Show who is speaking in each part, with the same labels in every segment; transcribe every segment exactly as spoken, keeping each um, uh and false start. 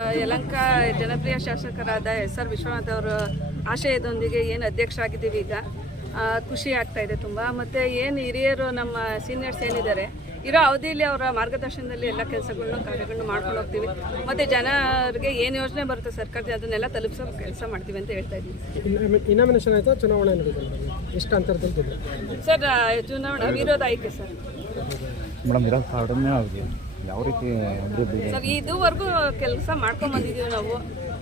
Speaker 1: ಯಲಹಂಕ ಜನಪ್ರಿಯ ಶಾಸಕರಾದ S R Vishwanath ಅವರ ಆಶಯದೊಂದಿಗೆ ಏನು ಅಧ್ಯಕ್ಷರಾಗಿದ್ದೀವಿ ಈಗ ಖುಷಿ ಆಗ್ತಾ ಇದೆ ತುಂಬ. ಮತ್ತು ಏನು ಹಿರಿಯರು ನಮ್ಮ ಸೀನಿಯರ್ಸ್ ಏನಿದ್ದಾರೆ ಇರೋ ಅವಧಿಯಲ್ಲಿ ಅವರ ಮಾರ್ಗದರ್ಶನದಲ್ಲಿ ಎಲ್ಲ ಕೆಲಸಗಳನ್ನ ಕಾರ್ಯಗಳನ್ನ ಮಾಡ್ಕೊಂಡು ಹೋಗ್ತೀವಿ. ಮತ್ತು ಜನರಿಗೆ ಏನು ಯೋಜನೆ ಬರುತ್ತೆ ಸರ್ಕಾರದ ಅದನ್ನೆಲ್ಲ ತಲುಪಿಸೋ ಕೆಲಸ ಮಾಡ್ತೀವಿ ಅಂತ ಹೇಳ್ತಾ ಇದ್ದೀವಿ.
Speaker 2: ನಾಮಿನೇಷನ್ ಆಯಿತು, ಚುನಾವಣೆ ನಡೆದಿದೆ, ಎಷ್ಟು ಅಂತರದಲ್ಲಿ
Speaker 1: ಸರ್? ಚುನಾವಣೆ ವಿರೋಧ ಆಯ್ಕೆ ಸರ್.
Speaker 3: ಮೇಡಮ್ ಇರೋ ಸಾಧನೆ ಆಗಿದೆ ಯಾವ ರೀತಿ
Speaker 1: ಸರ್? ಇದುವರೆಗೂ ಕೆಲಸ ಮಾಡ್ಕೊಂಡು ಬಂದಿದ್ದೀವಿ ನಾವು,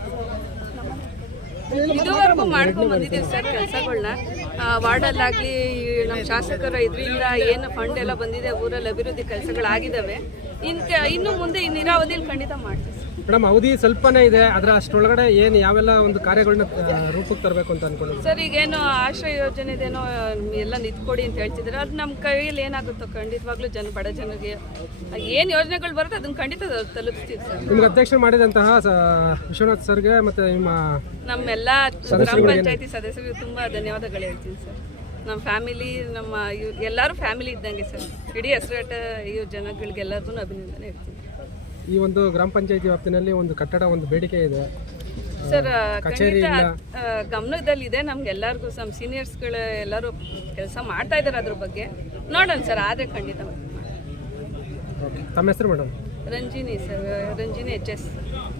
Speaker 1: ಇದುವರೆಗೂ ಮಾಡ್ಕೊಂಡು ಬಂದಿದ್ದೀವಿ ಸರ್ ಕೆಲಸಗಳನ್ನ. ವಾರ್ಡಲ್ಲಾಗಲಿ ನಮ್ಮ ಶಾಸಕರ ಇದರಿಂದ ಏನು ಫಂಡ್ ಎಲ್ಲ ಬಂದಿದೆ, ಊರಲ್ಲಿ ಅಭಿವೃದ್ಧಿ ಕೆಲಸಗಳಾಗಿದ್ದಾವೆ. ಇನ್ನು ಇನ್ನು ಮುಂದೆ ಈ ನೀರಾವಧಿಯಲ್ಲಿ ಖಂಡಿತ ಮಾಡ್ತೀವಿ ಸರ್.
Speaker 2: ಮೇಡಮ್ ಅವಧಿ ಸ್ವಲ್ಪನೇ ಇದೆ, ಅದರ ಅಷ್ಟರೊಳಗಡೆ ಏನು ಯಾವೆಲ್ಲ ಒಂದು ಕಾರ್ಯಗಳನ್ನ ರೂಪಕ್ಕೆ ತರಬೇಕು ಅಂತ ಅನ್ಕೊಂಡಿದ್ದೀವಿ
Speaker 1: ಸರ್. ಈಗೇನು ಆಶ್ರಯ ಯೋಜನೆದೇನೋ ಎಲ್ಲ ನಿಂತ್ಕೊಡಿ ಅಂತ ಹೇಳ್ತಿದ್ದಾರೆ, ಅದು ನಮ್ಮ ಕೈಯಲ್ಲಿ ಏನಾಗುತ್ತೋ ಖಂಡಿತವಾಗ್ಲೂ ಜನ ಬಡ ಜನರಿಗೆ ಏನು ಯೋಜನೆಗಳು ಬರುತ್ತೆ ಅದನ್ನ ಖಂಡಿತ ತಲುಪಿಸ್ತೀವಿ ಸರ್.
Speaker 2: ನಿಮ್ಗೆ ಅಧ್ಯಕ್ಷ ಮಾಡಿದಂತಹ ವಿಶ್ವನಾಥ್ ಸರ್ಗೆ ಮತ್ತು ನಿಮ್ಮ
Speaker 1: ನಮ್ಮೆಲ್ಲ ಗ್ರಾಮ ಪಂಚಾಯತಿ ಸದಸ್ಯರಿಗೆ ತುಂಬ ಧನ್ಯವಾದಗಳು ಹೇಳ್ತೀನಿ ಸರ್. ನಮ್ಮ ಫ್ಯಾಮಿಲಿ, ನಮ್ಮ ಎಲ್ಲರೂ ಫ್ಯಾಮಿಲಿ ಇದ್ದಂಗೆ ಸರ್. ಇಡೀ ಹೆಸರಾಟ ಈ ಜನಗಳಿಗೆಲ್ಲರಿಗೂ ಅಭಿನಂದನೆ ಹೇಳ್ತೀನಿ.
Speaker 2: ಈ ಒಂದು ಗ್ರಾಮ ಪಂಚಾಯತಿ ವ್ಯಾಪ್ತಿನಲ್ಲಿ ಒಂದು ಕಟ್ಟಡ ಒಂದು ಬೇಡಿಕೆ ಇದೆ
Speaker 1: ಸರ್, ಖಂಡಿತ ಗಮನದಲ್ಲಿದೆ. ನಮ್ಗೆಲ್ಲರಿಗೂ ನಮ್ಮ ಸೀನಿಯರ್ಸ್ಗಳು ಎಲ್ಲರೂ ಕೆಲಸ ಮಾಡ್ತಾ ಇದ್ದಾರೆ ಅದ್ರ ಬಗ್ಗೆ. ನೋಡೋಣ ಸರ್, ಆದರೆ ಖಂಡಿತ.
Speaker 2: ತಮ್ಮ ಹೆಸರು madam?
Speaker 1: Ranjini sir, Ranjini H S.